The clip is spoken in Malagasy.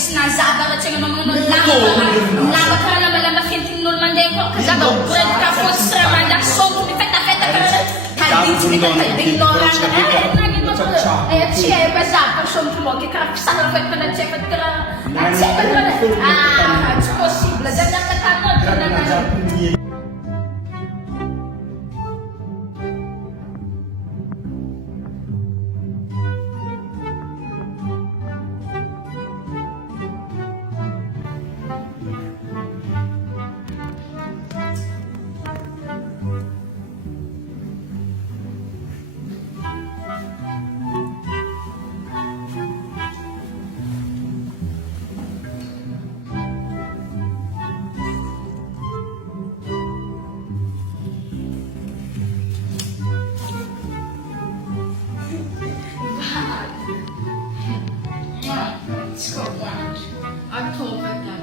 sinazava raha tsy anao magnano lamba karaha lamba fentin'olo mandeha koa ka zava boredika fosy sy raha mandeha sonto mifetafeta karaha tadintinao tsy hay mazava sonto loka karaha fisana fetana tsy hay karaha tsy possible zany akatanao Let's go watch October.